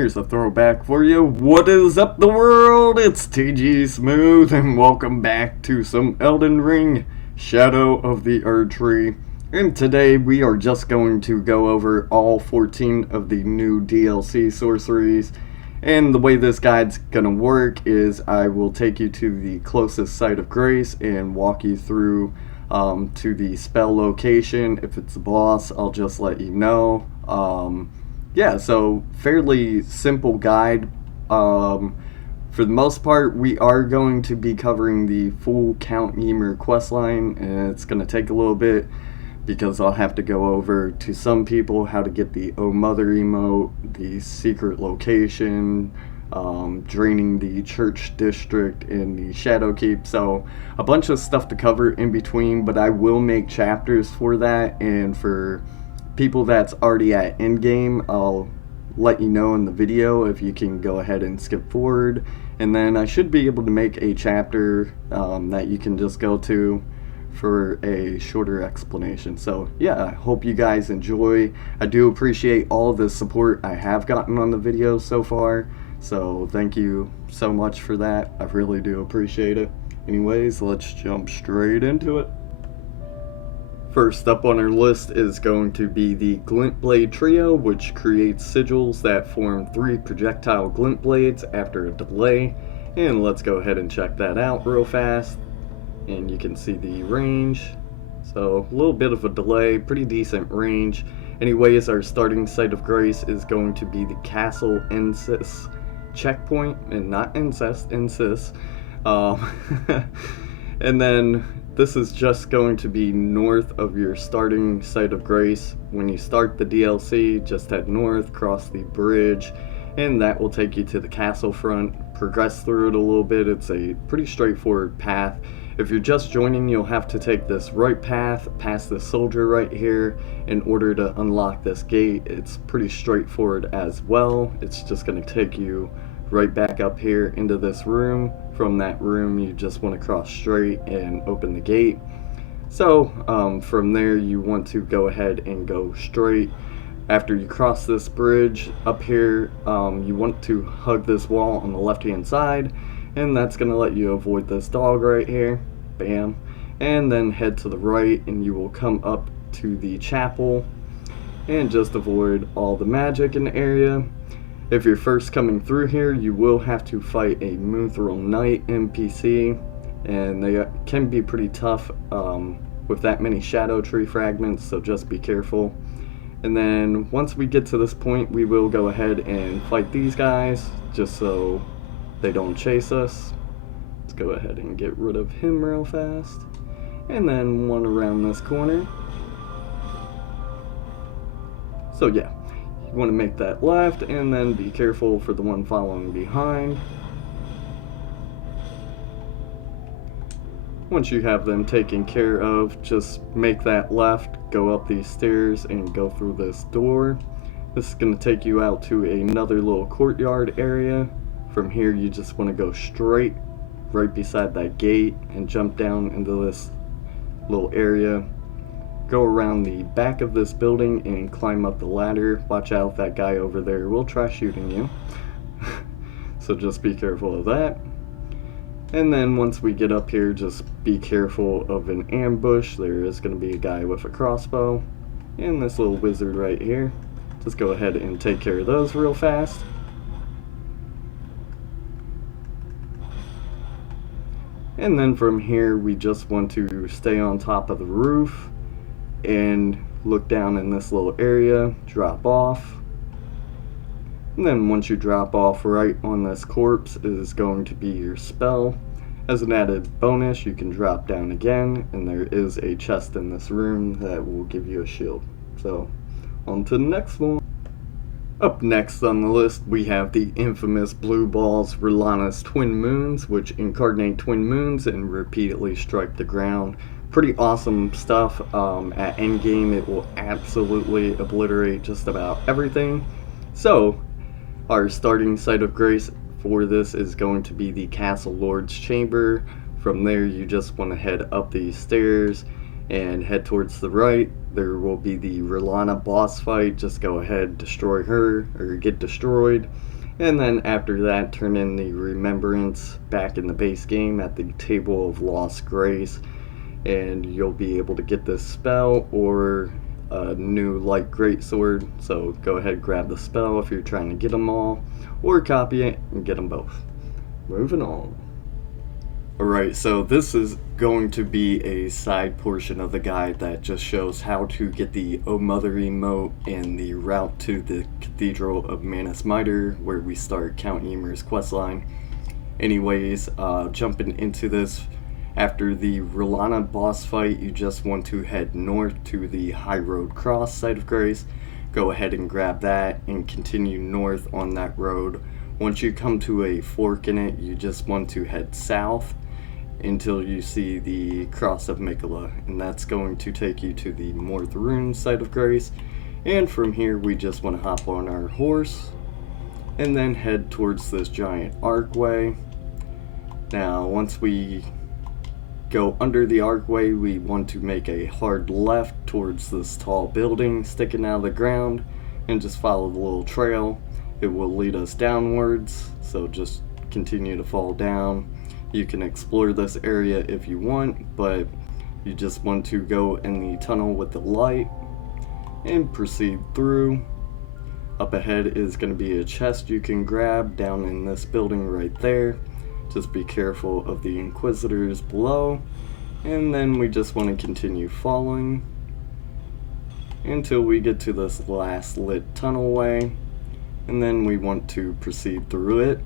Here's a throwback for you. What is up, the world? It's TG Smooth, and welcome back to some Elden Ring, Shadow of the Erdtree. And today we are just going to go over all 14 of the new DLC sorceries. And the way this guide's gonna work is I will take you to the closest site of grace and walk you through to the spell location. If it's a boss, I'll just let you know. Yeah, so fairly simple guide. For the most part, we are going to be covering the full Count Ymir questline, and it's going to take a little bit because I'll have to go over to some people how to get the Oh Mother emote, the secret location, draining the church district in the Shadow Keep. So a bunch of stuff to cover in between, but I will make chapters for that, and for people that's already at endgame, I'll let you know in the video if you can go ahead and skip forward, and then I should be able to make a chapter that you can just go to for a shorter explanation. So yeah, I hope you guys enjoy. I do appreciate all the support I have gotten on the video so far, so thank you so much for that. I really do appreciate it. Anyways, let's jump straight into it. First up on our list is going to be the Glintblade trio, which creates sigils that form 3 projectile glint blades after a delay. And let's go ahead and check that out real fast. And you can see the range. So a little bit of a delay, pretty decent range. Anyways, our starting site of grace is going to be the Castle Ensis checkpoint, and not incest, Ensis. And then this is just going to be north of your starting site of grace. When you start the DLC, just head north, cross the bridge, and that will take you to the castle front. Progress through it a little bit. It's a pretty straightforward path. If you're just joining, you'll have to take this right path past the soldier right here in order to unlock this gate. It's pretty straightforward as well. It's just going to take you right back up here into this room. From that room, you just want to cross straight and open the gate. So from there, you want to go ahead and go straight. After you cross this bridge up here, you want to hug this wall on the left hand side, and that's going to let you avoid this dog right here. Bam. And then head to the right, and you will come up to the chapel and just avoid all the magic in the area. If you're first coming through here, you will have to fight a Mithril Knight NPC, and they can be pretty tough with that many Shadow Tree fragments, so just be careful. And then once we get to this point, we will go ahead and fight these guys, just so they don't chase us. Let's go ahead and get rid of him real fast. And then one around this corner. So yeah. You want to make that left, and then be careful for the one following behind. Once you have them taken care of, just make that left, go up these stairs, and go through this door. This is going to take you out to another little courtyard area. From here, you just want to go straight right beside that gate and jump down into this little area. Go around the back of this building and climb up the ladder. Watch out, that guy over there will try shooting you. So just be careful of that. And then once we get up here, just be careful of an ambush. There is going to be a guy with a crossbow and this little wizard right here. Just go ahead and take care of those real fast. And then from here, we just want to stay on top of the roof and look down in this little area, drop off. And then once you drop off, right on this corpse is going to be your spell. As an added bonus, you can drop down again, and there is a chest in this room that will give you a shield. So on to the next one. Up next on the list, we have the infamous blue balls, Rellana's Twin Moons, which incarnate twin moons and repeatedly strike the ground. Pretty awesome stuff. At endgame, it will absolutely obliterate just about everything. So our starting site of grace for this is going to be the Castle Lord's Chamber. From there, you just want to head up these stairs and head towards the right. There will be the Rellana boss fight. Just go ahead, destroy her, or get destroyed. And then after that, turn in the Remembrance back in the base game at the Table of Lost Grace, and you'll be able to get this spell or a new light greatsword. So go ahead, grab the spell if you're trying to get them all, or copy it and get them both. Moving on. Alright, so this is going to be a side portion of the guide that just shows how to get the O Mother emote and the route to the Cathedral of Manus Metyr, where we start Count Ymir's questline. Anyways, jumping into this, after the Rellana boss fight, you just want to head north to the High Road Cross site of Grace. Go ahead and grab that and continue north on that road. Once you come to a fork in it, you just want to head south until you see the Cross of Miquella, and that's going to take you to the Morth Rune site of Grace. And from here we just want to hop on our horse and then head towards this giant archway. Now once we go under the archway, we want to make a hard left towards this tall building sticking out of the ground and just follow the little trail. It will lead us downwards, so just continue to fall down. You can explore this area if you want, but you just want to go in the tunnel with the light and proceed through. Up ahead is going to be a chest you can grab down in this building right there. Just be careful of the Inquisitors below. And then we just want to continue following until we get to this last lit tunnelway. And then we want to proceed through it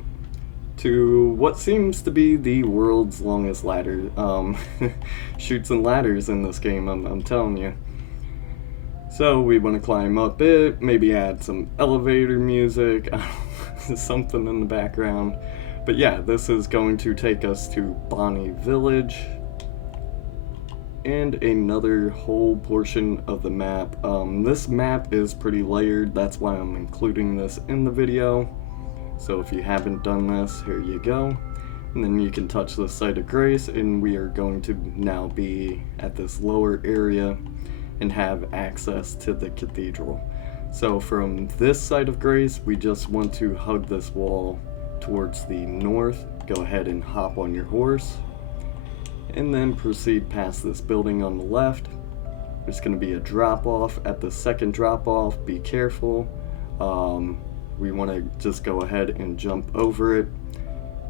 to what seems to be the world's longest ladder. Chutes and ladders in this game, I'm telling you. So we want to climb up it, maybe add some elevator music, something in the background. But yeah, this is going to take us to Bonnie Village and another whole portion of the map. This map is pretty layered, that's why I'm including this in the video. So if you haven't done this, here you go. And then you can touch the site of Grace, and we are going to now be at this lower area and have access to the Cathedral. So from this site of Grace, we just want to hug this wall towards the north. Go ahead and hop on your horse and then proceed past this building on the left. There's going to be a drop off. At the second drop off, be careful. We want to just go ahead and jump over it.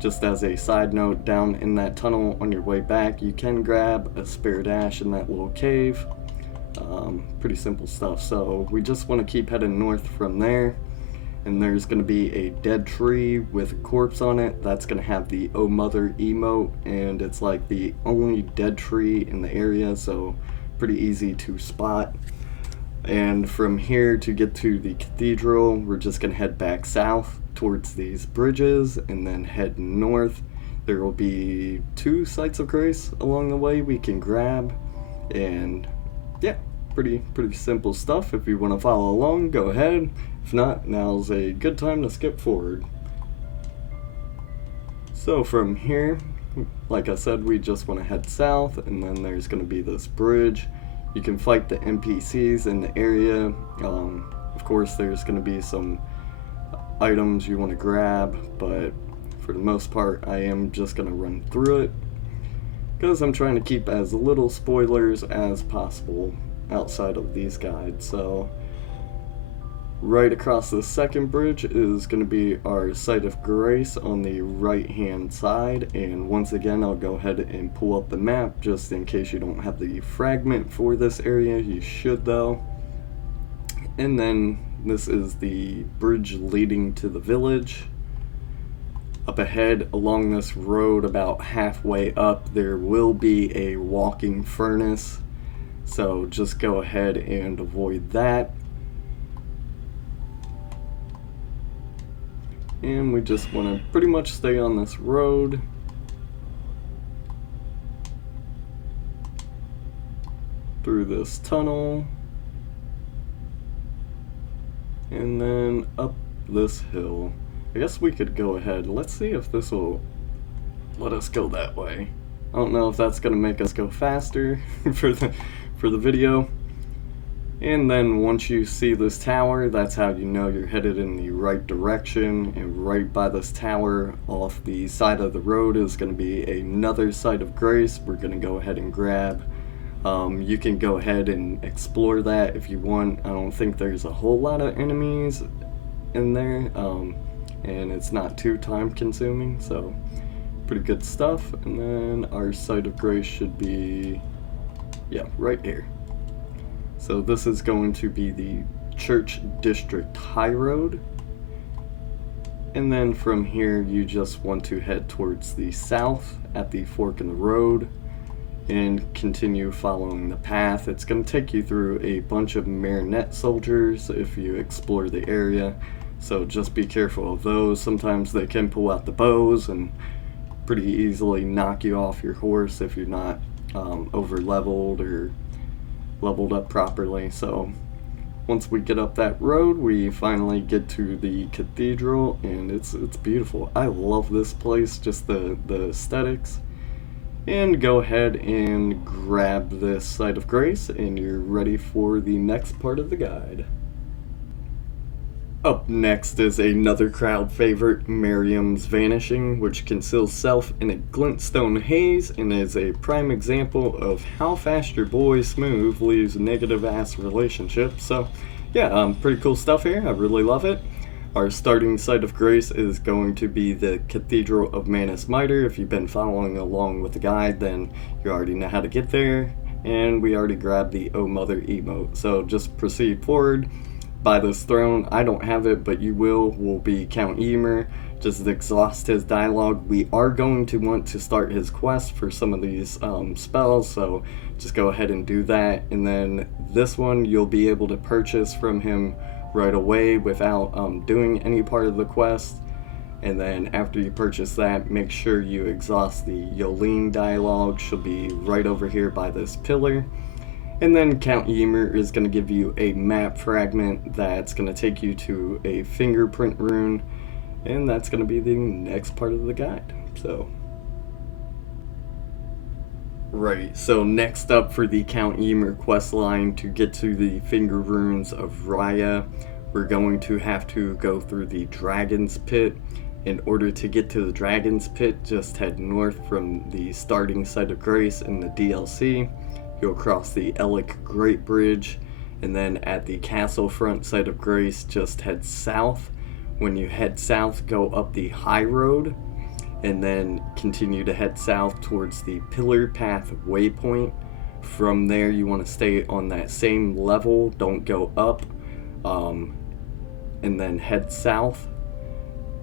Just as a side note, down in that tunnel on your way back, you can grab a spare dash in that little cave. Pretty simple stuff. So we just want to keep heading north from there. And there's going to be a dead tree with a corpse on it. That's going to have the O Mother emote, and it's like the only dead tree in the area, so pretty easy to spot. And from here, to get to the Cathedral, we're just going to head back south towards these bridges and then head north. There will be 2 sites of Grace along the way we can grab, and yeah, pretty simple stuff. If you want to follow along, go ahead. If not, now's a good time to skip forward. So from here, like I said, we just want to head south, and then there's going to be this bridge. You can fight the NPCs in the area. Of course, there's going to be some items you want to grab, but for the most part, I am just going to run through it because I'm trying to keep as little spoilers as possible outside of these guides. So right across the second bridge is going to be our site of Grace on the right hand side, and once again I'll go ahead and pull up the map just in case you don't have the fragment for this area. You should though. And then this is the bridge leading to the village. Up ahead along this road, about halfway up, there will be a walking furnace, so just go ahead and avoid that. And we just want to pretty much stay on this road. Through this tunnel. And then up this hill. I guess we could go ahead. Let's see if this will let us go that way. I don't know if that's going to make us go faster for the video. And then once you see this tower, that's how you know you're headed in the right direction. And right by this tower, off the side of the road, is going to be another site of grace. We're going to go ahead and grab. You can go ahead and explore that if you want. I don't think there's a whole lot of enemies in there, and it's not too time consuming, so pretty good stuff. And then our site of grace should be, yeah, right here. So this is going to be the Church District High Road. And then from here you just want to head towards the south at the fork in the road and continue following the path. It's going to take you through a bunch of marionette soldiers if you explore the area, so just be careful of those. Sometimes they can pull out the bows and pretty easily knock you off your horse if you're not over leveled or leveled up properly. So once we get up that road, we finally get to the Cathedral, and it's beautiful. I love this place, just the aesthetics. And go ahead and grab this site of grace, and you're ready for the next part of the guide. Up next is another crowd favorite, Miriam's Vanishing, which conceals self in a glintstone haze and is a prime example of how fast your boy Smooth leaves negative ass relationships. So yeah, pretty cool stuff here. I really love it. Our starting site of grace is going to be the Cathedral of Manus Metyr. If you've been following along with the guide, then you already know how to get there. And we already grabbed the Oh Mother emote. So just proceed forward by this throne. I don't have it, but you will be Count Ymir. Just exhaust his dialogue. We are going to want to start his quest for some of these spells, so just go ahead and do that. And then this one you'll be able to purchase from him right away without doing any part of the quest. And then after you purchase that, make sure you exhaust the Ylene dialogue. She'll be right over here by this pillar. And then Count Ymir is going to give you a map fragment that's going to take you to a fingerprint rune, and that's going to be the next part of the guide. Right, so next up for the Count Ymir questline, to get to the finger runes of Rhia, we're going to have to go through the Dragon's Pit. In order to get to the Dragon's Pit, just head north from the starting site of grace in the DLC. You'll cross the Ellic Great Bridge, and then at the castle front site of grace, just head south. When you head south, go up the high road, and then continue to head south towards the Pillar Path waypoint. From there, you want to stay on that same level, don't go up, and then head south.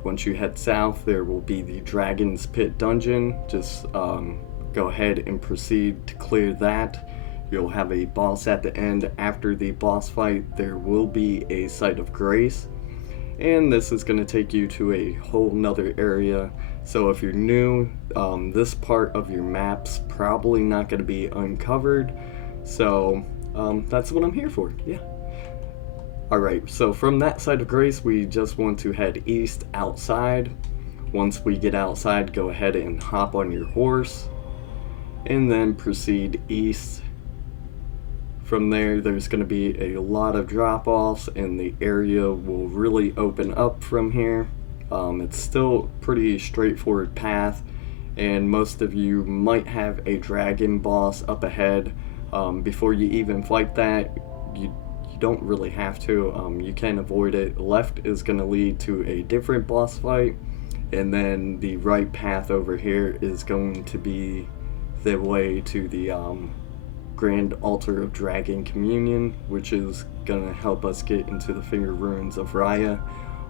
Once you head south, there will be the Dragon's Pit dungeon. Just go ahead and proceed to clear that. You'll have a boss at the end. After the boss fight, there will be a site of grace, and this is going to take you to a whole nother area. So if you're new, this part of your map's probably not going to be uncovered, so that's what I'm here for. Yeah. Alright, so from that site of grace, we just want to head east outside. Once we get outside, go ahead and hop on your horse, and then proceed east. From there, there's going to be a lot of drop-offs, and the area will really open up from here. It's still a pretty straightforward path, and most of you might have a dragon boss up ahead. Before you even fight that, you don't really have to. You can avoid it. Left is going to lead to a different boss fight, and then the right path over here is going to be the way to the Grand Altar of Dragon Communion, which is going to help us get into the Finger Runes of Rhia.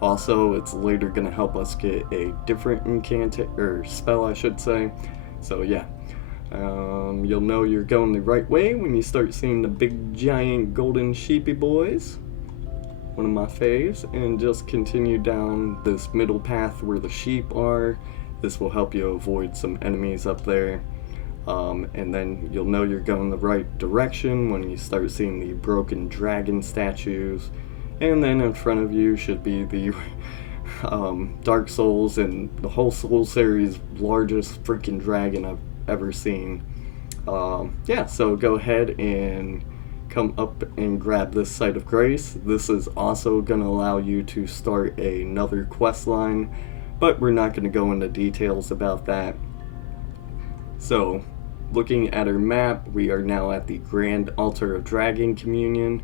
Also, it's later going to help us get a different spell, I should say. So yeah, you'll know you're going the right way when you start seeing the big giant golden sheepy boys, one of my faves, and just continue down this middle path where the sheep are. This will help you avoid some enemies up there. And then you'll know you're going the right direction when you start seeing the broken dragon statues. And then in front of you should be the Dark Souls and the whole Soul series largest freaking dragon I've ever seen. Yeah, so go ahead and come up and grab this Site of Grace. This is also going to allow you to start another quest line, but we're not going to go into details about that. So, looking at our map, we are now at the Grand Altar of Dragon Communion.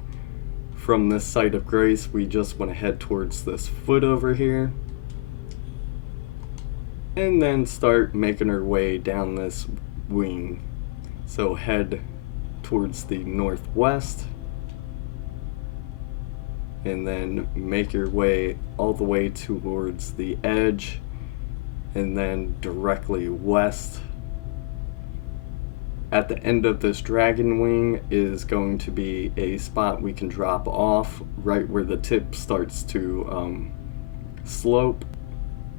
From this Site of Grace, we just want to head towards this foot over here, and then start making our way down this wing. So head towards the northwest, and then make your way all the way towards the edge, and then directly west. At the end of this dragon wing is going to be a spot we can drop off. Right where the tip starts to slope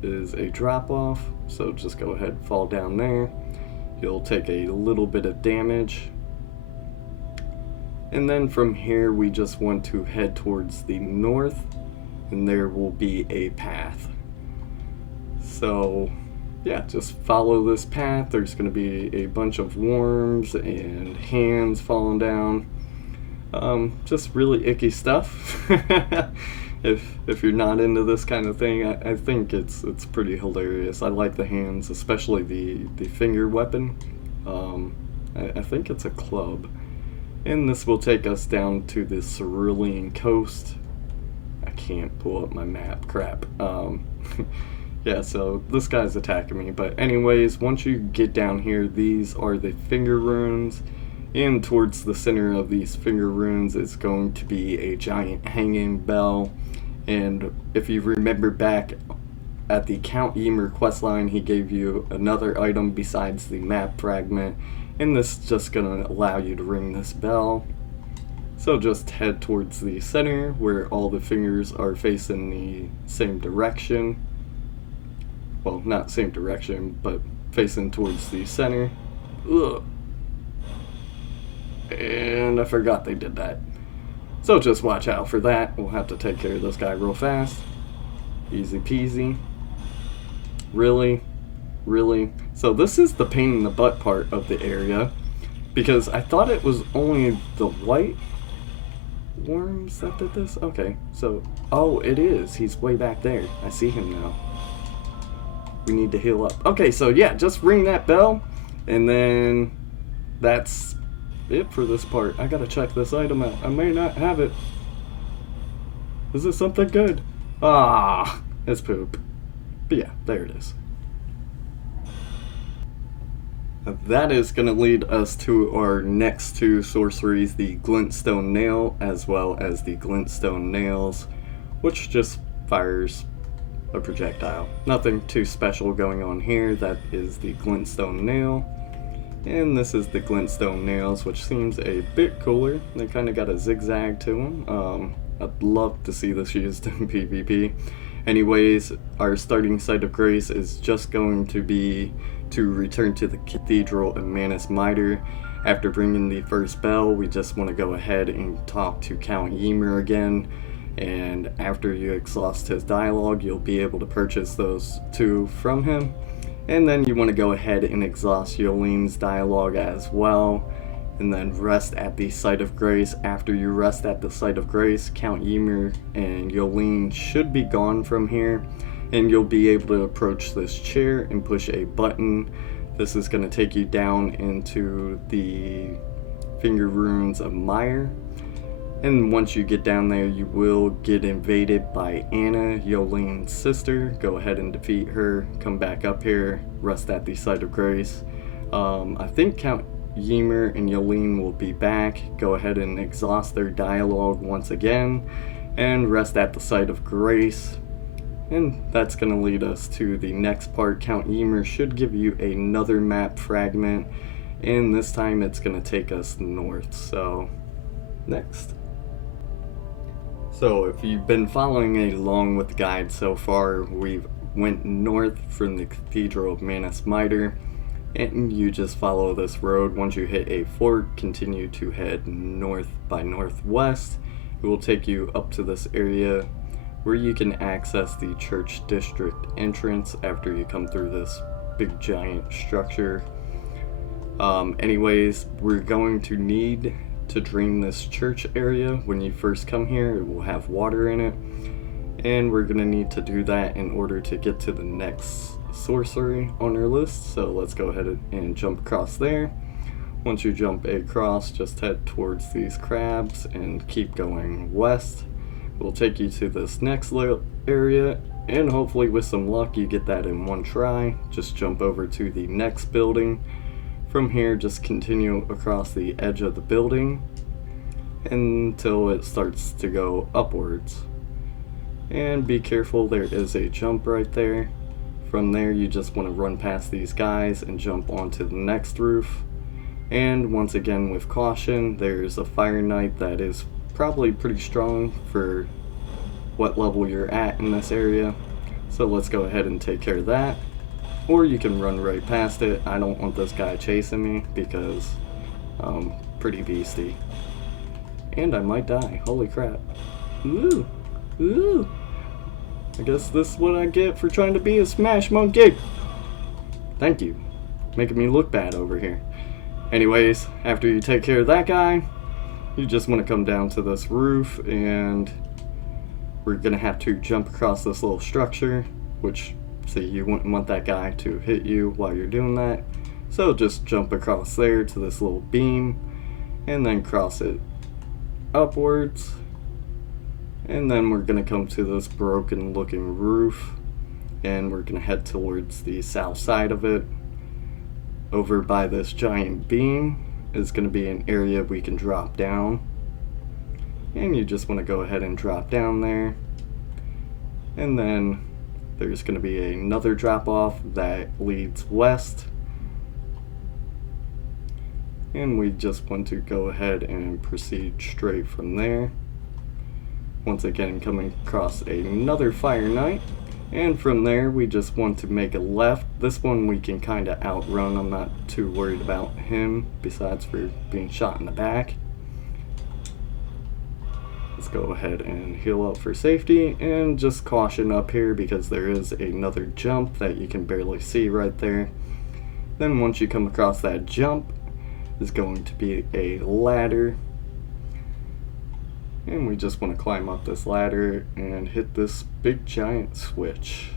is a drop off, so just go ahead and fall down there. You'll take a little bit of damage, and then from here we just want to head towards the north, and there will be a path. So yeah, just follow this path. There's going to be a bunch of worms and hands falling down. Just really icky stuff. If you're not into this kind of thing, I think it's pretty hilarious. I like the hands, especially the finger weapon. I think it's a club. And this will take us down to the Cerulean coast. I can't pull up my map, crap. Yeah, so this guy's attacking me. But anyways, once you get down here, these are the finger runes. And towards the center of these finger runes is going to be a giant hanging bell. And if you remember back at the Count Ymir questline, he gave you another item besides the map fragment. And this is just going to allow you to ring this bell. So just head towards the center where all the fingers are facing the same direction. Well, not same direction, but facing towards the center. Ugh. And I forgot they did that. So just watch out for that. We'll have to take care of this guy real fast. Easy peasy. Really? Really? So this is the pain in the butt part of the area, because I thought it was only the white worms that did this? Okay, so, oh, it is. He's way back there. I see him now. We need to heal up. Okay, so yeah, just ring that bell, and then that's it for this part. I gotta check this item out. I may not have it. Is this something good? Ah, it's poop. But yeah, there it is. That is going to lead us to our next two sorceries, the Glintstone Nail as well as the Glintstone Nails, which just fires a projectile. Nothing too special going on here. That is the Glintstone Nail. And this is the Glintstone Nails, which seems a bit cooler. They kind of got a zigzag to them. I'd love to see this used in PvP. Anyways, our starting Site of Grace is just going to be to return to the Cathedral of Manus Metyr. After ringing the first bell, we just want to go ahead and talk to Count Ymir again. And after you exhaust his dialogue, you'll be able to purchase those two from him. And then you want to go ahead and exhaust Yolene's dialogue as well. And then rest at the Site of Grace. After you rest at the Site of Grace, Count Ymir and Yolene should be gone from here, and you'll be able to approach this chair and push a button. This is going to take you down into the finger runes of Ymir. And once you get down there, you will get invaded by Anna, Yolene's sister. Go ahead and defeat her, come back up here, rest at the Site of Grace. I think Count Ymir and Yolene will be back. Go ahead and exhaust their dialogue once again and rest at the Site of Grace. And that's going to lead us to the next part. Count Ymir should give you another map fragment, and this time it's going to take us north. So, next. So if you've been following along with the guide so far, we've went north from the Cathedral of Manus Metyr, and you just follow this road. Once you hit a fork, continue to head north by northwest. It will take you up to this area where you can access the church district entrance after you come through this big giant structure. Anyways, we're going to need to drain this church area. When you first come here, it will have water in it, and we're going to need to do that in order to get to the next sorcery on our list. So let's go ahead and jump across there. Once you jump across, just head towards these crabs and keep going west. We'll take you to this next little area, and hopefully with some luck you get that in one try. Just jump over to the next building. From here, just continue across the edge of the building until it starts to go upwards. And be careful, there is a jump right there. From there, you just want to run past these guys and jump onto the next roof. And once again, with caution, there's a Fire Knight that is probably pretty strong for what level you're at in this area. So let's go ahead and take care of that. Or you can run right past it. I don't want this guy chasing me because I'm pretty beastie. And I might die. Holy crap. Ooh. Ooh. I guess this is what I get for trying to be a Smash Monkey. Thank you. Making me look bad over here. Anyways, after you take care of that guy, you just want to come down to this roof, and we're going to have to jump across this little structure, which, see, you wouldn't want that guy to hit you while you're doing that. So just jump across there to this little beam, and then cross it upwards. And then we're going to come to this broken looking roof, and we're going to head towards the south side of it. Over by this giant beam is going to be an area we can drop down. And you just want to go ahead and drop down there. And then there's going to be another drop off that leads west. And we just want to go ahead and proceed straight from there. Once again, coming across another Fire Knight. And from there, we just want to make a left. This one we can kind of outrun. I'm not too worried about him, besides for being shot in the back. Let's go ahead and heal up for safety, and just caution up here because there is another jump that you can barely see right there. Then once you come across that jump, is going to be a ladder. And we just want to climb up this ladder and hit this big giant switch.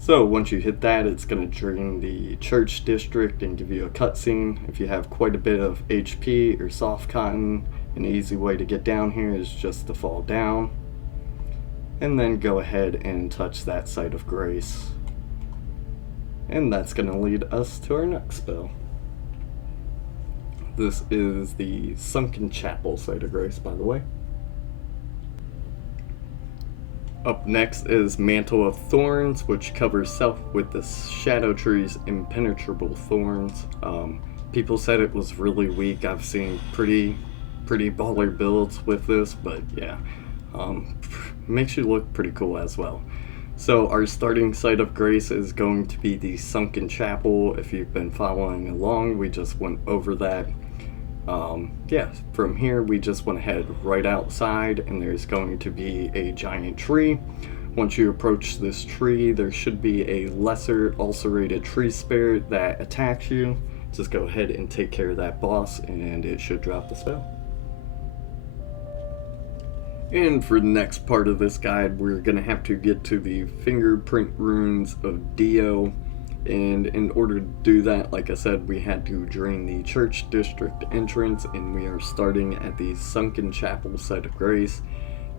So once you hit that, it's going to drain the church district and give you a cutscene. If you have quite a bit of HP or soft cotton, an easy way to get down here is just to fall down. And then go ahead and touch that site of grace. And that's going to lead us to our next spell. This is the Sunken Chapel site of grace, by the way. Up next is Mantle of Thorns, which covers self with the Shadow Tree's Impenetrable Thorns. People said it was really weak. I've seen pretty baller builds with this, but yeah, makes you look pretty cool as well. So our starting site of grace is going to be the Sunken Chapel. If you've been following along, we just went over that. Yeah, from here we just want to head right outside, and there's going to be a giant tree. Once you approach this tree, there should be a lesser ulcerated tree spirit that attacks you. Just go ahead and take care of that boss, and it should drop the spell. And for the next part of this guide, we're going to have to get to the fingerprint runes of Dio. And in order to do that, like I said, we had to drain the church district entrance, and we are starting at the Sunken Chapel site of grace.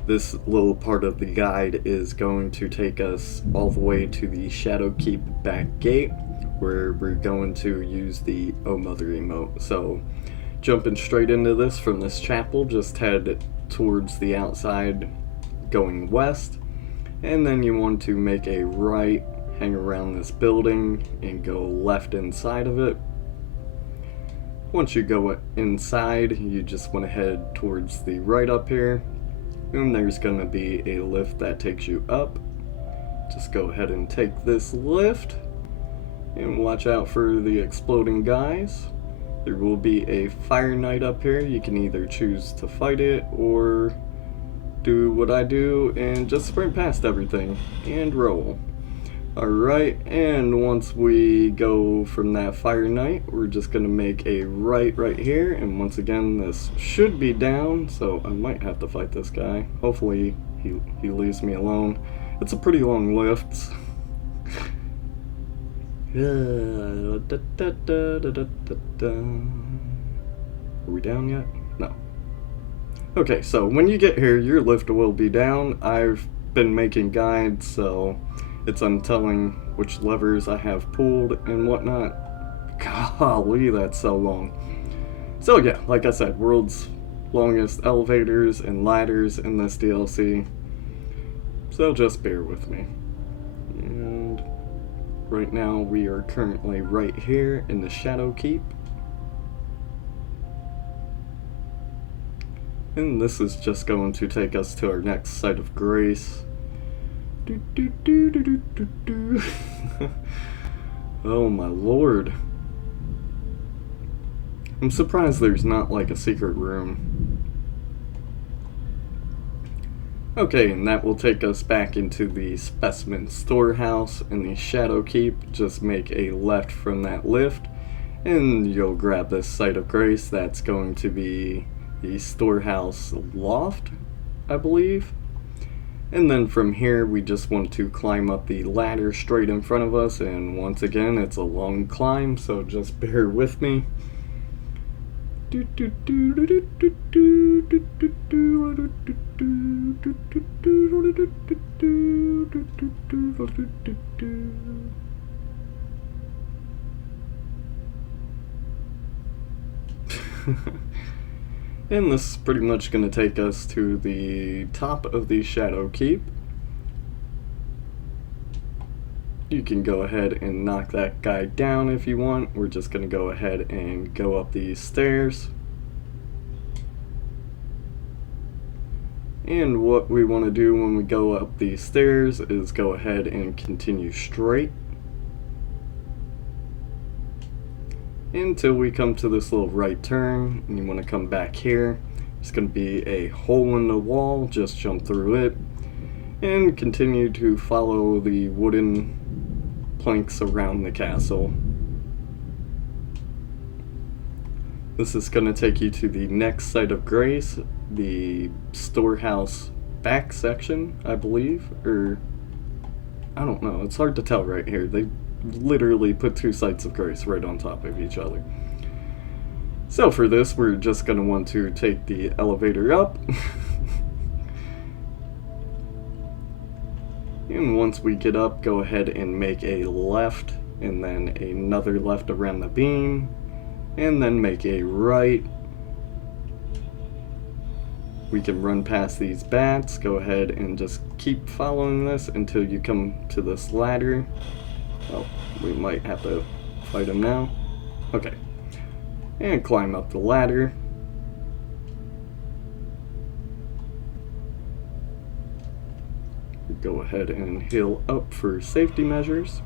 This little part of the guide is going to take us all the way to the Shadowkeep back gate, where we're going to use the Oh Mother emote. So jumping straight into this from this chapel, just head towards the outside going west, and then you want to make a right, hang around this building, and go left inside of it. Once you go inside, you just want to head towards the right up here, and there's going to be a lift that takes you up. Just go ahead and take this lift, and watch out for the exploding guys. There will be a Fire Knight up here. You can either choose to fight it or do what I do and just sprint past everything and roll. Alright, and once we go from that Fire Knight, we're just going to make a right here, and once again this should be down, so I might have to fight this guy. Hopefully he leaves me alone. It's a pretty long lift. Are we down yet? No. Okay, so when you get here, your lift will be down. I've been making guides, so it's untelling which levers I have pulled and whatnot. Golly, that's so long. So yeah, like I said, world's longest elevators and ladders in this DLC. So just bear with me. And right now we are currently right here in the Shadow Keep. And this is just going to take us to our next site of grace. Oh my lord. I'm surprised there's not like a secret room. Okay, and that will take us back into the specimen storehouse in the Shadow Keep. Just make a left from that lift and you'll grab this site of grace. That's going to be the storehouse loft, I believe. And then from here we just want to climb up the ladder straight in front of us, and once again it's a long climb, so just bear with me. And this is pretty much going to take us to the top of the Shadow Keep. You can go ahead and knock that guy down if you want. We're just going to go ahead and go up these stairs. And what we want to do when we go up these stairs is go ahead and continue straight until we come to this little right turn, and you want to come back here. There's going to be a hole in the wall, just jump through it and continue to follow the wooden planks around the castle. This is going to take you to the next site of grace, the storehouse back section, I believe, or I don't know, it's hard to tell right here. They literally put two sites of grace right on top of each other. So for this, we're just going to want to take the elevator up. And once we get up, go ahead and make a left, and then another left around the beam, and then make a right. We can run past these bats. Go ahead and just keep following this until you come to this ladder. Oh, we might have to fight him now. Okay. And climb up the ladder. Go ahead and heal up for safety measures.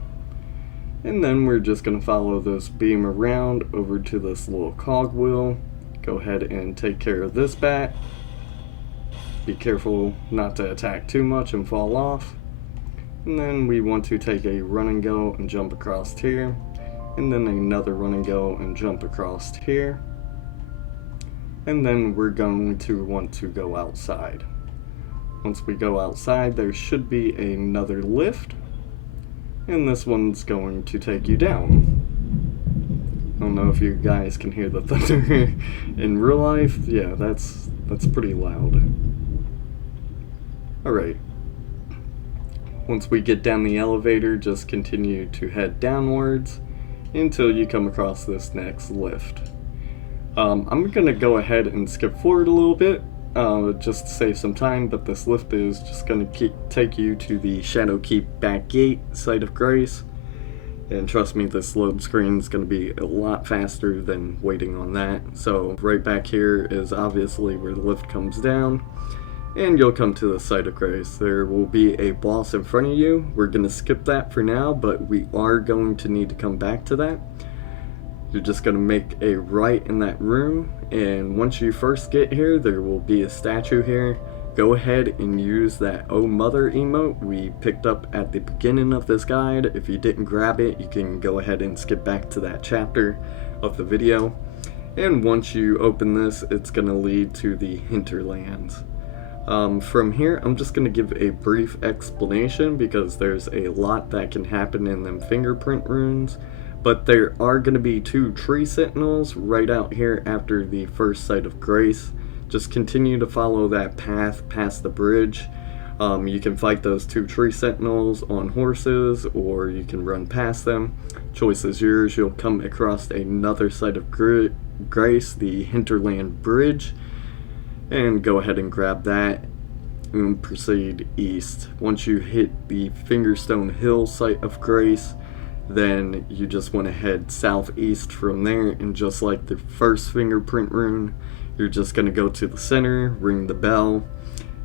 And then we're just going to follow this beam around over to this little cogwheel. Go ahead and take care of this bat. Be careful not to attack too much and fall off. And then we want to take a run and go and jump across here. And then another run and go and jump across here. And then we're going to want to go outside. Once we go outside, there should be another lift. And this one's going to take you down. I don't know if you guys can hear the thunder in real life. Yeah, that's pretty loud. Alright. Once we get down the elevator, just continue to head downwards until you come across this next lift. I'm going to go ahead and skip forward a little bit just to save some time, but this lift is just going to take you to the Shadow Keep back gate, site of grace. And trust me, this load screen is going to be a lot faster than waiting on that. So right back here is obviously where the lift comes down. And you'll come to the site of grace. There will be a boss in front of you. We're going to skip that for now, but we are going to need to come back to that. You're just going to make a right in that room, and once you first get here, there will be a statue here. go ahead and use that Oh Mother emote we picked up at the beginning of this guide. If you didn't grab it, you can go ahead and skip back to that chapter of the video. And once you open this, it's going to lead to the hinterlands. From here, I'm just going to give a brief explanation because there's a lot that can happen in them fingerprint runes. But there are going to be 2 tree sentinels right out here after the first site of grace. Just continue to follow that path past the bridge. You can fight those 2 tree sentinels on horses, or you can run past them. Choice is yours. You'll come across another site of grace, the hinterland bridge, and go ahead and grab that and proceed east. Once you hit the Fingerstone Hill site of grace, then you just want to head southeast from there, and just like the first fingerprint rune, you're just going to go to the center, ring the bell,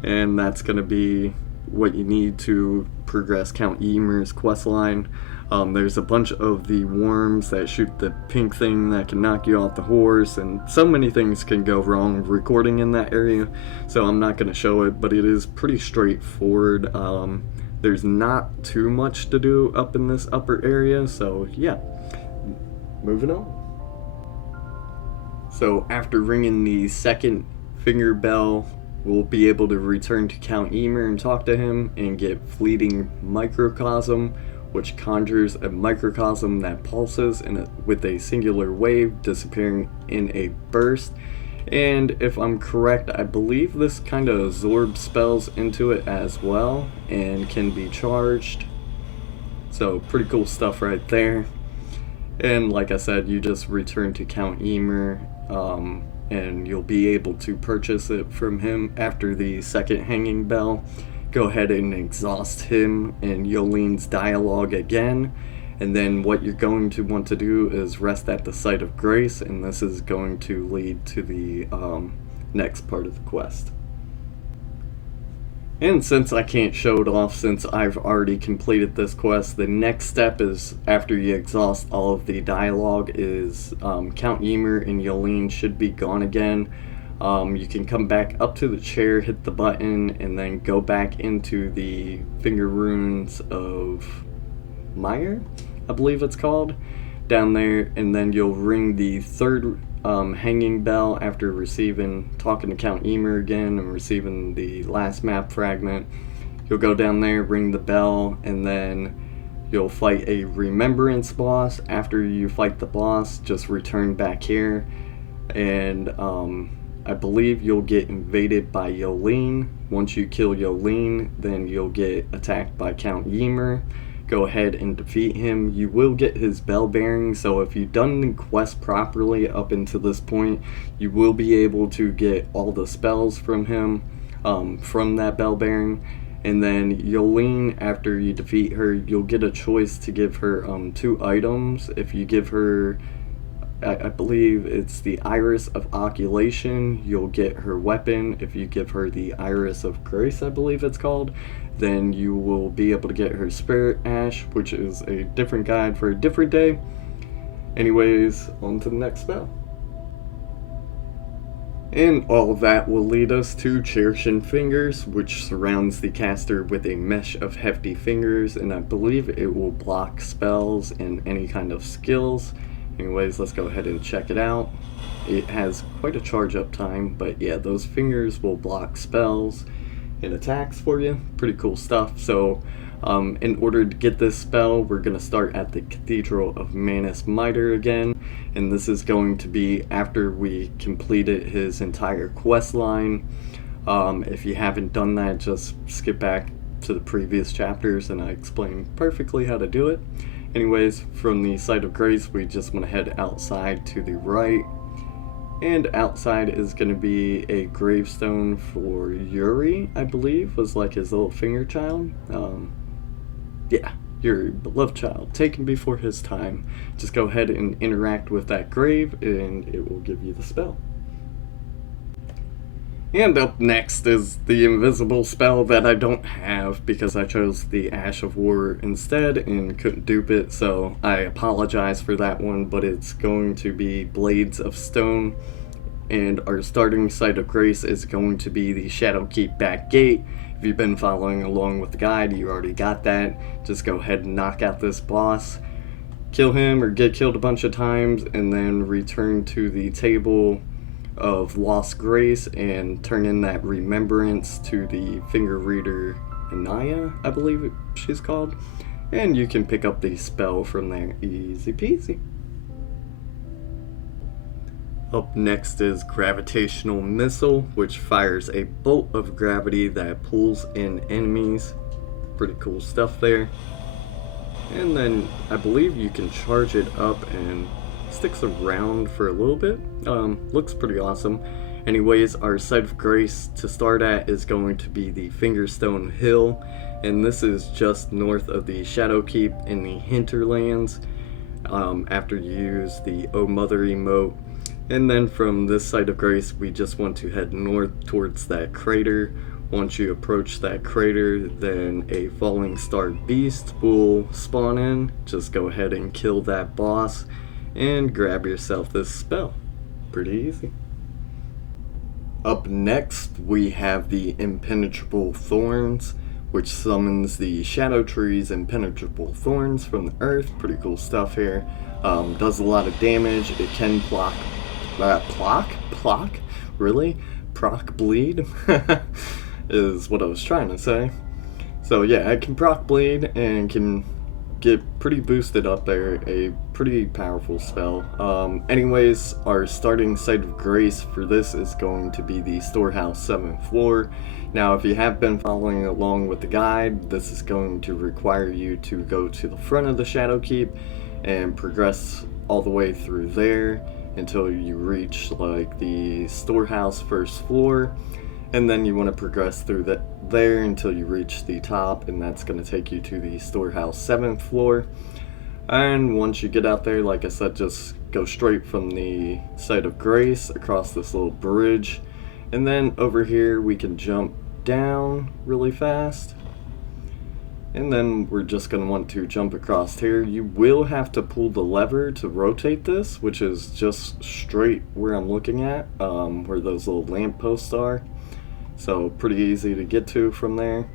and that's going to be what you need to progress Count Ymir's questline. There's a bunch of the worms that shoot the pink thing that can knock you off the horse, and so many things can go wrong recording in that area, so I'm not going to show it, but it is pretty straightforward. There's not too much to do up in this upper area, so yeah, moving on. So after ringing the second finger bell, we'll be able to return to Count Ymir and talk to him and get fleeting Microcosm, which conjures a microcosm that pulses with a singular wave, disappearing in a burst. And if I'm correct, I believe this kind of absorbs spells into it as well and can be charged. So pretty cool stuff right there. And like I said, you just return to Count Ymir, and you'll be able to purchase it from him after the second hanging bell. Go ahead and exhaust him and Yolene's dialogue again, and then what you're going to want to do is rest at the site of grace, and this is going to lead to the next part of the quest. And since I can't show it off since I've already completed this quest, the next step is, after you exhaust all of the dialogue, is Count Ymir and Yolene should be gone again. You can come back up to the chair, hit the button, and then go back into the finger runes of Metyr, I believe it's called, down there, and then you'll ring the third hanging bell after talking to Count Ymir again and receiving the last map fragment. You'll go down there, ring the bell, and then you'll fight a Remembrance boss. After you fight the boss, just return back here, and I believe you'll get invaded by Yolene. Once you kill Yolene, then you'll get attacked by Count Ymir. Go ahead and defeat him. You will get his bell bearing, so if you've done the quest properly up until this point, you will be able to get all the spells from him, from that bell bearing. And then Yolene, after you defeat her, you'll get a choice to give her 2 items. If you give her, I believe it's the Iris of Oculation, you'll get her weapon. If you give her the Iris of Grace, I believe it's called, then you will be able to get her Spirit Ash, which is a different guide for a different day. Anyways, on to the next spell. And all of that will lead us to Cherishing Fingers, which surrounds the caster with a mesh of hefty fingers, and I believe it will block spells and any kind of skills. Anyways, let's go ahead and check it out. It has quite a charge up time, but yeah, those fingers will block spells and attacks for you. Pretty cool stuff. So in order to get this spell, we're going to start at the Cathedral of Manus Metyr again, and this is going to be after we completed his entire quest line. If you haven't done that, just skip back to the previous chapters and I explain perfectly how to do it. Anyways, from the site of grace, we just want to head outside to the right, and outside is going to be a gravestone for Yuri, I believe, was like his little finger child. Yeah, your beloved child, taken before his time. Just go ahead and interact with that grave, and it will give you the spell. And up next is the invisible spell that I don't have because I chose the Ash of War instead and couldn't dupe it, so I apologize for that one, but it's going to be Blades of Stone. And our starting site of grace is going to be the Shadowkeep back gate. If you've been following along with the guide, you already got that. Just go ahead and knock out this boss, kill him or get killed a bunch of times, and then return to the table of Lost Grace and turn in that Remembrance to the finger reader Anaya, I believe she's called. And you can pick up the spell from there. Easy peasy. Up next is Gravitational Missile, which fires a bolt of gravity that pulls in enemies. Pretty cool stuff there. And then I believe you can charge it up and sticks around for a little bit. Looks pretty awesome. Anyways, our site of grace to start at is going to be the Fingerstone Hill, and this is just north of the Shadowkeep in the hinterlands. After you use the Oh Mother emote. And then from this site of grace, we just want to head north towards that crater. Once you approach that crater, then a falling star beast will spawn in. Just go ahead and kill that boss and grab yourself this spell. Pretty easy. Up next, we have the Impenetrable Thorns, which summons the Shadow Tree's Impenetrable Thorns from the earth. Pretty cool stuff here. Does a lot of damage. It can proc bleed is what I was trying to say. So yeah, it can proc bleed and can get pretty boosted up there. A pretty powerful spell. Anyways, our starting site of grace for this is going to be the Storehouse 7th floor. Now, if you have been following along with the guide, this is going to require you to go to the front of the Shadowkeep and progress all the way through there until you reach like the Storehouse 1st floor, and then you want to progress through there until you reach the top, and that's going to take you to the Storehouse 7th floor. And once you get out there, like I said, just go straight from the site of grace across this little bridge, and then over here we can jump down really fast. And then we're just going to want to jump across here. You will have to pull the lever to rotate this, which is just straight where I'm looking at, where those little lampposts are. So pretty easy to get to from there.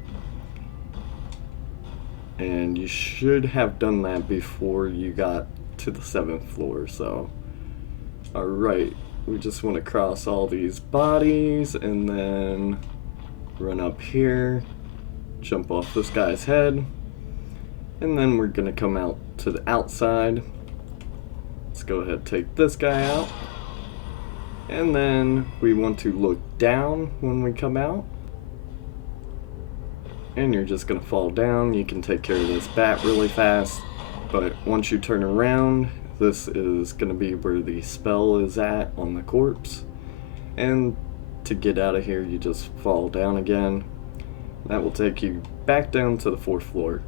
And you should have done that before you got to the 7th floor. So, alright, we just want to cross all these bodies and then run up here. Jump off this guy's head, and then we're gonna come out to the outside. Let's go ahead and take this guy out, and then we want to look down when we come out, and you're just gonna fall down. You can take care of this bat really fast, but once you turn around, this is gonna be where the spell is at on the corpse, and to get out of here you just fall down again. That will take you back down to the 4th floor.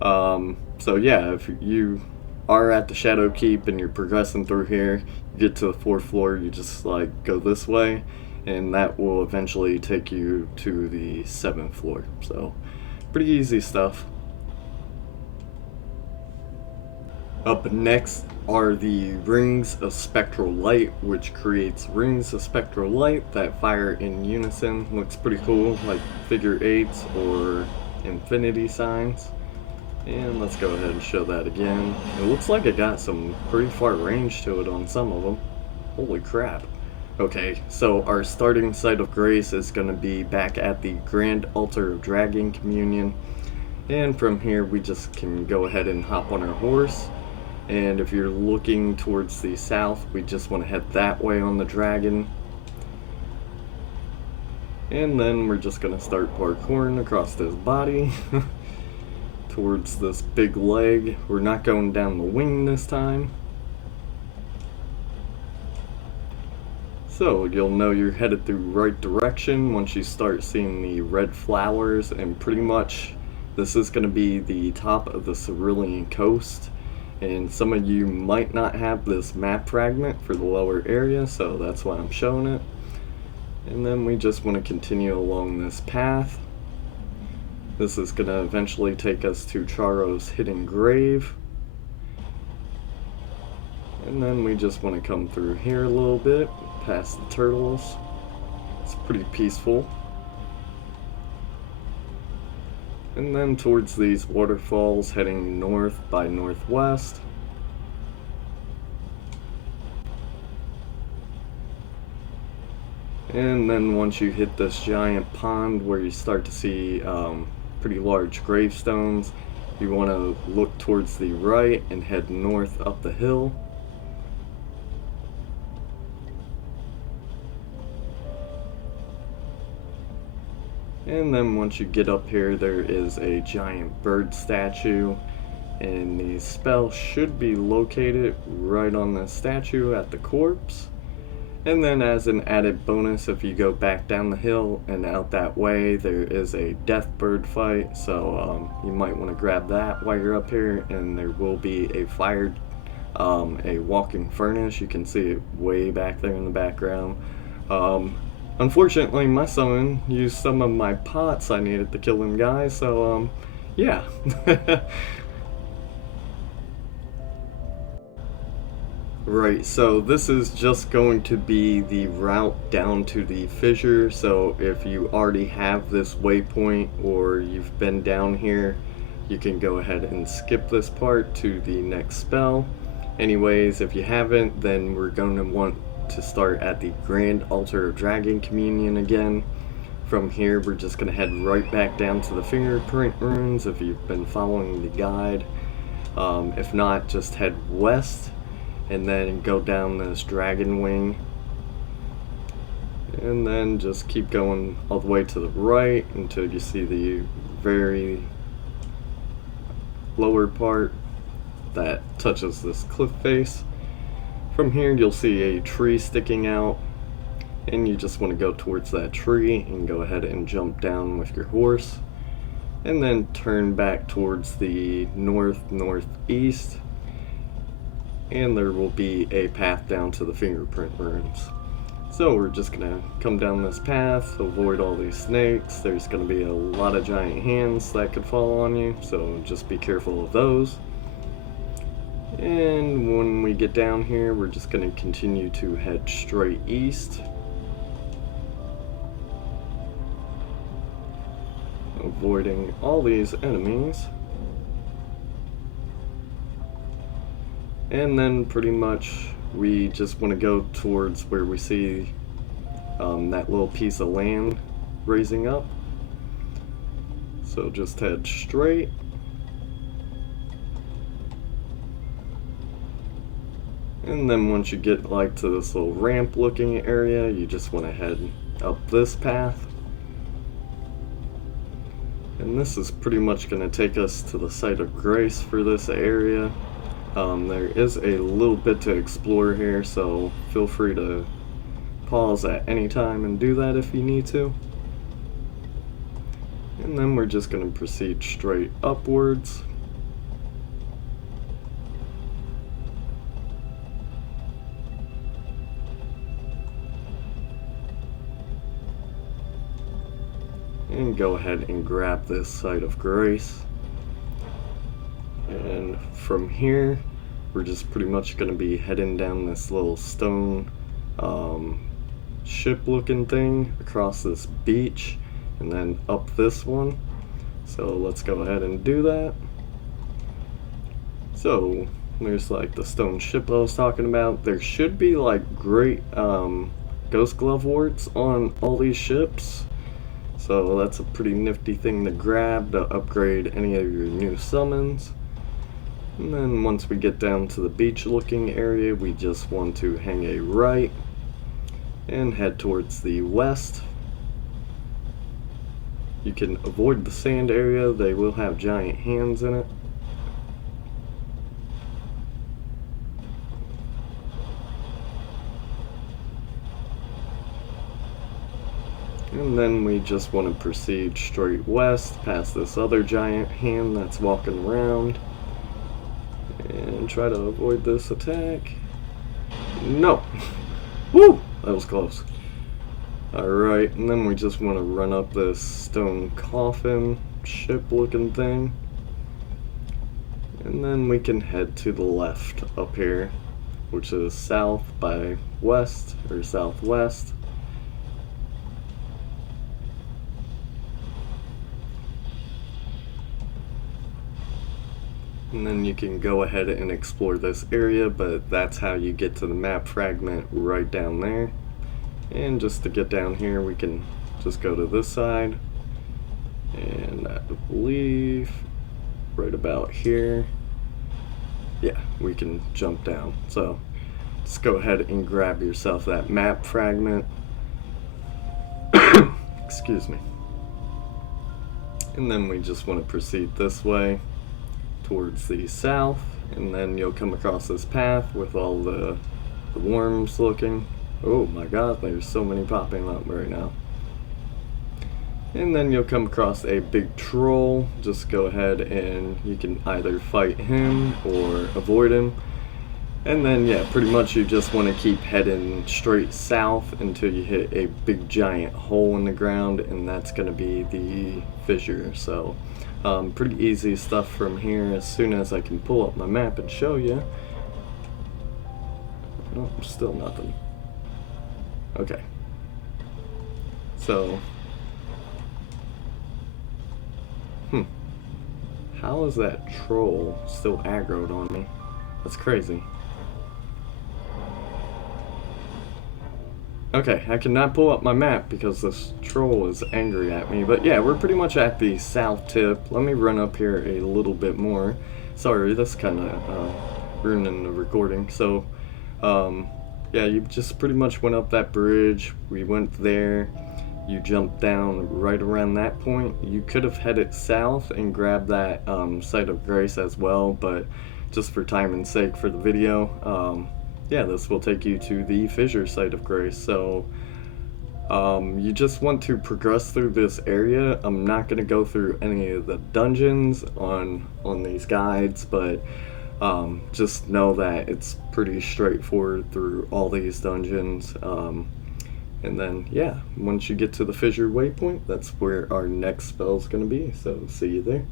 So yeah, if you are at the Shadowkeep and you're progressing through here, you get to the 4th floor, you just like go this way, and that will eventually take you to the 7th floor. So pretty easy stuff. Up next are the Rings of Spectral Light, which creates rings of spectral light that fire in unison. Looks pretty cool, like figure 8s or infinity signs. And let's go ahead and show that again. It looks like it got some pretty far range to it on some of them. Holy crap. Okay, so our starting site of grace is going to be back at the Grand Altar of Dragon Communion. And from here we just can go ahead and hop on our horse. And if you're looking towards the south, we just want to head that way on the dragon. And then we're just going to start parkouring across this body towards this big leg. We're not going down the wing this time. So you'll know you're headed through the right direction once you start seeing the red flowers, and pretty much this is going to be the top of the Cerulean coast. And some of you might not have this map fragment for the lower area, so that's why I'm showing it. And then we just want to continue along this path. This is going to eventually take us to Charo's hidden grave. And then we just want to come through here a little bit, past the turtles. It's pretty peaceful. And then towards these waterfalls, heading north by northwest. And then once you hit this giant pond where you start to see pretty large gravestones, you want to look towards the right and head north up the hill. And then once you get up here, there is a giant bird statue, and the spell should be located right on the statue at the corpse. And then as an added bonus, if you go back down the hill and out that way, there is a death bird fight, so you might want to grab that while you're up here. And there will be a a walking furnace. You can see it way back there in the background. Unfortunately, my summon used some of my pots I needed to kill them guys, so yeah. Right, so this is just going to be the route down to the fissure, so if you already have this waypoint or you've been down here, you can go ahead and skip this part to the next spell. Anyways, if you haven't, then we're going to want to start at the Grand Altar of Dragon Communion again. From here, we're just going to head right back down to the fingerprint runes if you've been following the guide. If not, just head west and then go down this dragon wing, and then just keep going all the way to the right until you see the very lower part that touches this cliff face. From here you'll see a tree sticking out, and you just want to go towards that tree and go ahead and jump down with your horse, and then turn back towards the northeast, and there will be a path down to the fingerprint runes. So we're just gonna come down this path, avoid all these snakes. There's gonna be a lot of giant hands that could fall on you, so just be careful of those. And when we get down here, we're just gonna continue to head straight east, avoiding all these enemies. And then pretty much we just want to go towards where we see that little piece of land raising up. So just head straight. And then once you get like to this little ramp looking area, you just want to head up this path. And this is pretty much going to take us to the site of grace for this area. There is a little bit to explore here, so feel free to pause at any time and do that if you need to. And then we're just going to proceed straight upwards. And go ahead and grab this site of grace. And from here, we're just pretty much going to be heading down this little stone ship looking thing across this beach and then up this one. So let's go ahead and do that. So there's like the stone ship I was talking about. There should be like great ghost glove warts on all these ships. So that's a pretty nifty thing to grab to upgrade any of your new summons. And then once we get down to the beach looking area, we just want to hang a right and head towards the west. You can avoid the sand area, they will have giant hands in it. And then we just want to proceed straight west past this other giant hand that's walking around. And try to avoid this attack. No! Woo! That was close. Alright, and then we just want to run up this stone coffin ship looking thing. And then we can head to the left up here. which is south by west or southwest. And then you can go ahead and explore this area, but that's how you get to the map fragment right down there. And just to get down here, we can just go to this side. And I believe right about here, yeah, we can jump down. So just go ahead and grab yourself that map fragment. Excuse me. And then we just want to proceed this way towards the south, and then you'll come across this path with all the worms looking. Oh my god, there's so many popping up right now. And then you'll come across a big troll. Just go ahead and you can either fight him or avoid him. And then yeah, pretty much you just want to keep heading straight south until you hit a big giant hole in the ground, and that's going to be the fissure. So pretty easy stuff from here. As soon as I can pull up my map and show you. Oh, still nothing. Okay. So how is that troll still aggroed on me? That's crazy. Okay, I cannot pull up my map because this troll is angry at me. But yeah, we're pretty much at the south tip. Let me run up here a little bit more. Sorry, that's kind of ruining the recording. So, yeah, you just pretty much went up that bridge. We went there. You jumped down right around that point. You could have headed south and grabbed that Site of Grace as well, but just for time and sake for the video, yeah, this will take you to the Fissure Site of Grace. So you just want to progress through this area. I'm not going to go through any of the dungeons on these guides, but just know that it's pretty straightforward through all these dungeons. And then, yeah, once you get to the Fissure waypoint, that's where our next spell is going to be. So, see you there.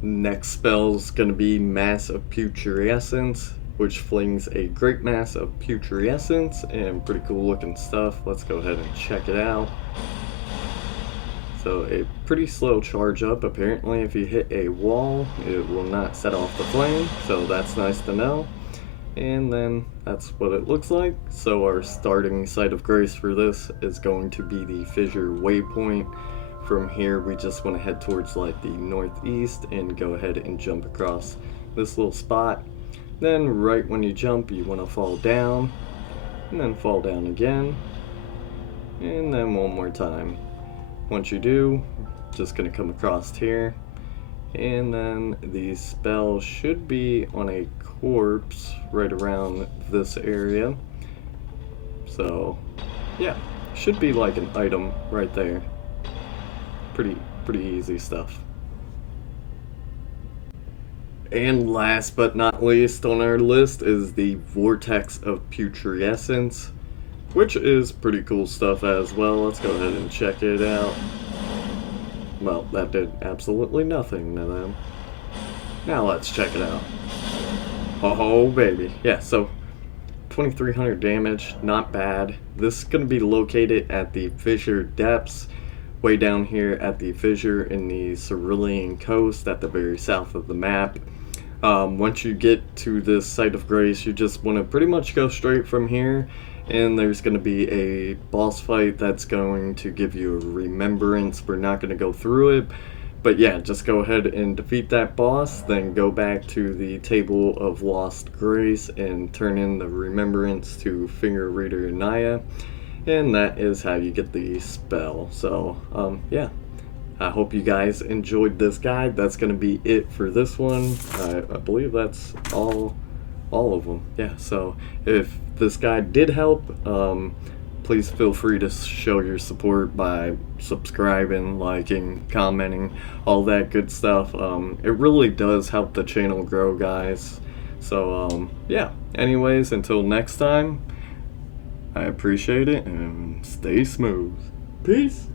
Next spell is going to be Mass of Putrescence, which flings a great mass of putrescence and pretty cool looking stuff. Let's go ahead and check it out. So a pretty slow charge up. Apparently if you hit a wall, it will not set off the flame, so that's nice to know. And then that's what it looks like. So our starting Site of Grace for this is going to be the Fissure waypoint. From here we just want to head towards like the northeast and go ahead and jump across this little spot. Then right when you jump, you want to fall down, and then fall down again, and then one more time. Once you do, just going to come across here, and then the spell should be on a corpse right around this area. So yeah, should be like an item right there. Pretty easy stuff. And last but not least on our list is the Vortex of Putrescence, which is pretty cool stuff as well. Let's go ahead and check it out. Well, that did absolutely nothing to them. Now let's check it out. Oh baby. Yeah, so 2300 damage, not bad. This is going to be located at the Fissure Depths, way down here at the fissure in the Cerulean coast at the very south of the map. Once you get to this Site of Grace, you just want to pretty much go straight from here, and there's going to be a boss fight that's going to give you a Remembrance. We're not going to go through it, but yeah, just go ahead and defeat that boss, then go back to the Table of Lost Grace and turn in the Remembrance to Finger Reader Rhia, and that is how you get the spell. So yeah, I hope you guys enjoyed this guide. That's going to be it for this one. I believe that's all of them. Yeah, so if this guide did help, please feel free to show your support by subscribing, liking, commenting, all that good stuff. It really does help the channel grow, guys. So yeah, anyways, until next time, I appreciate it, and stay smooth. Peace.